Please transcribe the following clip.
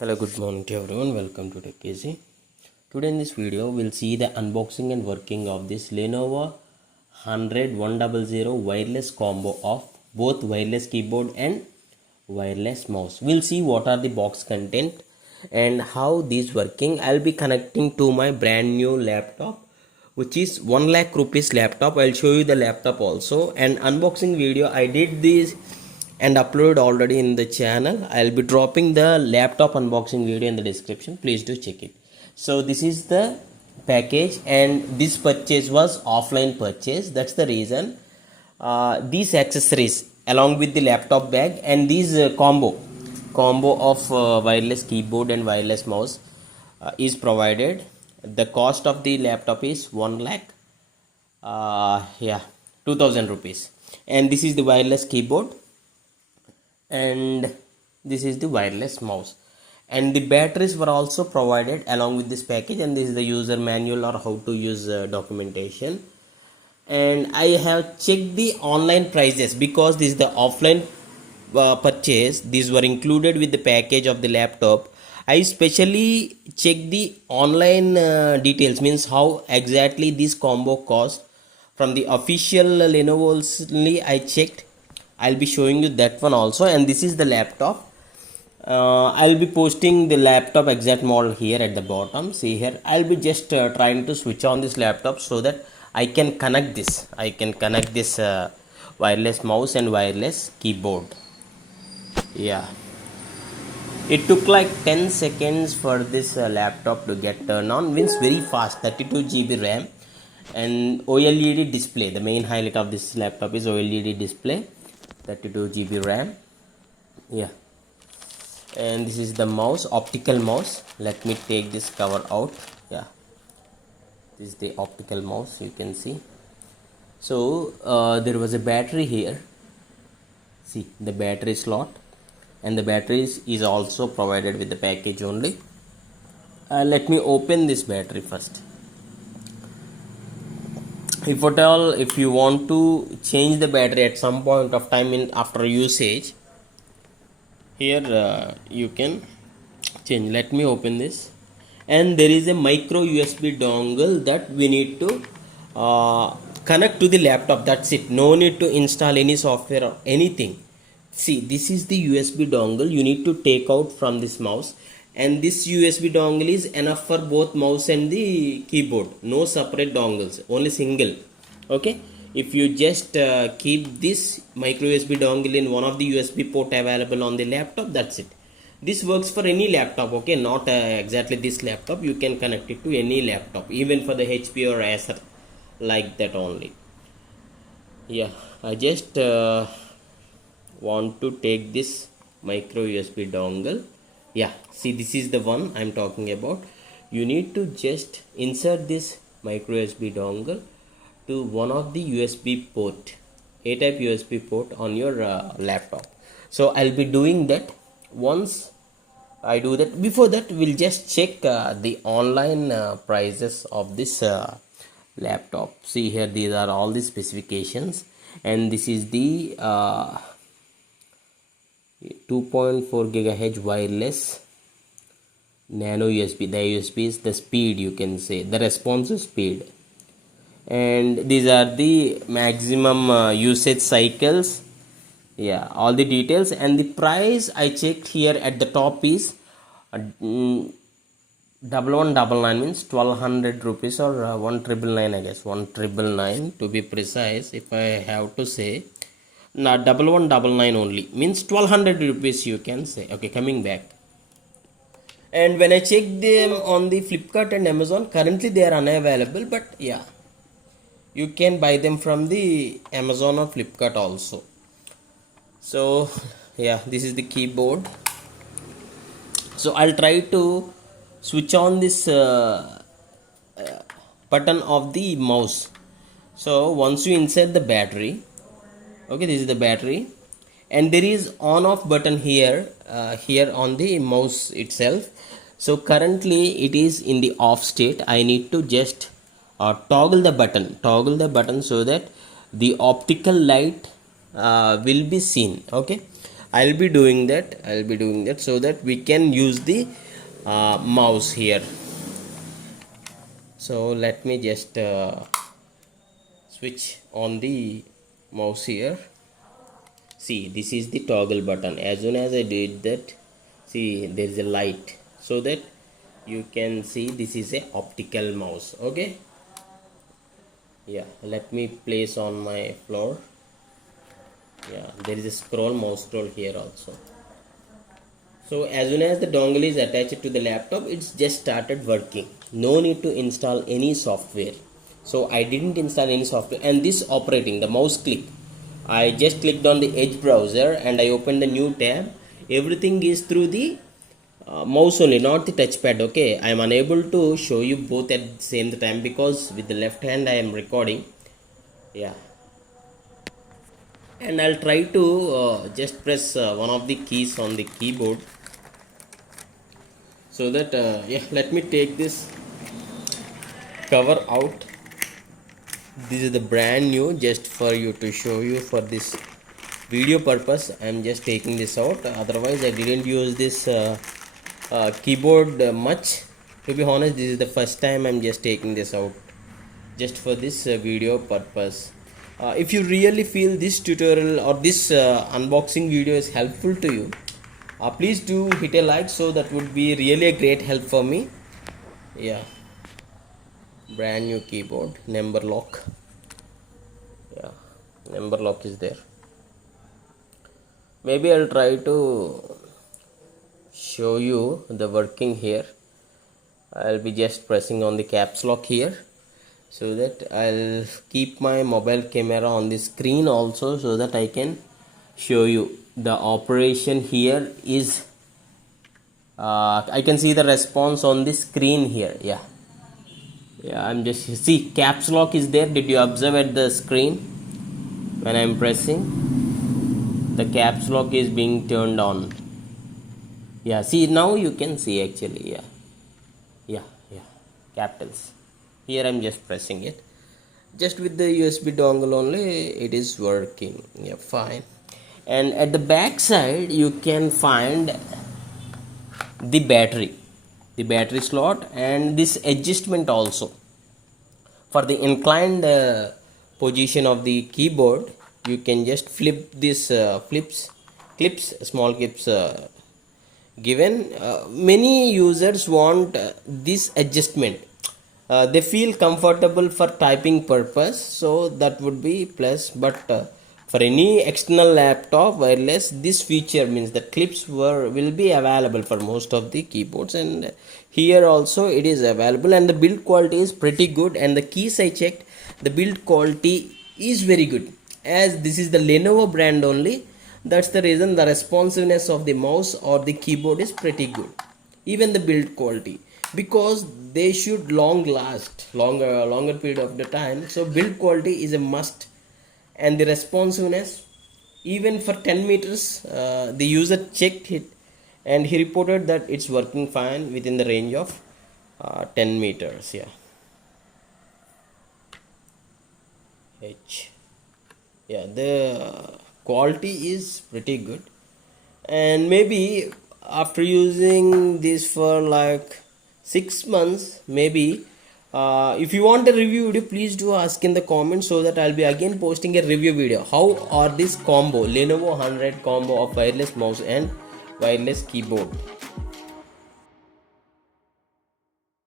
Hello, good morning to everyone. Welcome to TechEasy. Today in this video, we'll see the unboxing and working of this Lenovo 100-100 wireless combo of both wireless keyboard and wireless mouse. We'll see what are the box content and how these working. I'll be connecting to my brand new laptop, which is 1 lakh rupees laptop. I'll show you the laptop also, and unboxing video I did this and uploaded already in the channel. I'll be dropping the laptop unboxing video in the description. Please do check it. So this is the package, and this purchase was offline purchase. That's the reason these accessories along with the laptop bag and these combo of wireless keyboard and wireless mouse is provided. The cost of the laptop is 1 lakh 2000 rupees, and this is the wireless keyboard and this is the wireless mouse, and the batteries were also provided along with this package, and this is the user manual or how to use documentation. And I have checked the online prices because this is the offline purchase. These were included with the package of the laptop. I specially checked the online details, means how exactly this combo cost from the official Lenovo only I checked. I'll be showing you that one also, and this is the laptop. I'll be posting the laptop exact model here at the bottom. See here, I'll be just trying to switch on this laptop so that I can connect this. Wireless mouse and wireless keyboard. Yeah, it took like 10 seconds for this laptop to get turned on. Means very fast. 32 GB RAM and OLED display. The main highlight of this laptop is OLED display. 32 GB RAM. Yeah, and this is the mouse, optical mouse. Let me take this cover out. Yeah, this is the optical mouse, you can see. So there was a battery here. See the battery slot, and the batteries is also provided with the package only. Let me open this battery first. If at all, if you want to change the battery at some point of time after usage, here you can change. Let me open this, and there is a micro USB dongle that we need to connect to the laptop. That's it. No need to install any software or anything. See, this is the USB dongle you need to take out from this mouse, and this USB dongle is enough for both mouse and the keyboard. No separate dongles, only single. Okay, if you just keep this micro USB dongle in one of the USB port available on the laptop, that's it. This works for any laptop. Okay, not exactly this laptop. You can connect it to any laptop, even for the HP or Acer, like that only. Yeah, I just want to take this micro USB dongle. Yeah, see, this is the one I'm talking about. You need to just insert this micro USB dongle to one of the USB port, A-type USB port on your laptop. So I'll be doing that. Once I do that, before that we'll just check the online prices of this laptop. See here, these are all the specifications, and this is the 2.4 GHz wireless nano USB. The USB is the speed, you can say, the responsive speed, and these are the maximum usage cycles. Yeah, all the details, and the price I checked here at the top is 1199, means 1200 rupees, or 1999, I guess 1999 to be precise. If I have to say, not 1199 only, means 1200 rupees, you can say. Okay, coming back, and when I checked them on the Flipkart and Amazon, currently they are unavailable, but yeah, you can buy them from the Amazon or Flipkart also. So yeah, this is the keyboard. So I'll try to switch on this button of the mouse. So once you insert the battery, okay, this is the battery, and there is on off button here here on the mouse itself. So currently it is in the off state. I need to just toggle the button so that the optical light will be seen. Okay, I'll be doing that so that we can use the mouse here. So let me just switch on the mouse here. See, this is the toggle button. As soon as I did that, see, there is a light, so that you can see this is a optical mouse. Okay, yeah, let me place on my floor. Yeah, there is a scroll, mouse scroll here also. So as soon as the dongle is attached to the laptop, it's just started working. No need to install any software. So I didn't install any software, and this operating the mouse click, I just clicked on the Edge browser and I opened the new tab. Everything is through the mouse only, not the touchpad. Okay, I am unable to show you both at the same time because with the left hand I am recording. Yeah, and I'll try to just press one of the keys on the keyboard, so that yeah, let me take this cover out. This is the brand new, just for you to show you for this video purpose. I am just taking this out. Otherwise I didn't use this keyboard much. To be honest, this is the first time I'm just taking this out just for this video purpose. If you really feel this tutorial or this unboxing video is helpful to you, please do hit a like, so that would be really a great help for me. Yeah, brand new keyboard, number lock. Yeah, number lock is there. Maybe I'll try to show you the working here. I'll be just pressing on the caps lock here, so that I'll keep my mobile camera on the screen also, so that I can show you the operation here is I can see the response on the screen here. Yeah, I'm just, see, caps lock is there. Did you observe at the screen when I'm pressing? The caps lock is being turned on. Yeah, see, now you can see actually. Yeah, capitals. Here I'm just pressing it, just with the USB dongle only, it is working. Yeah, fine. And at the back side you can find the battery slot, and this adjustment also for the inclined position of the keyboard. You can just flip this small clips given. Many users want this adjustment. They feel comfortable for typing purpose, so that would be plus. But for any external laptop wireless, this feature means that clips will be available for most of the keyboards, and here also it is available, and the build quality is pretty good. And the keys I checked, the build quality is very good, as this is the Lenovo brand only. That's the reason the responsiveness of the mouse or the keyboard is pretty good. Even the build quality, because they should last longer period of the time, so build quality is a must. And the responsiveness, even for 10 meters, the user checked it and he reported that it's working fine within the range of 10 meters. Yeah, the quality is pretty good. And maybe after using this for like 6 months, maybe if you want a review video, please do ask in the comments, so that I'll be again posting a review video. How are this combo, Lenovo 100 combo of wireless mouse and wireless keyboard?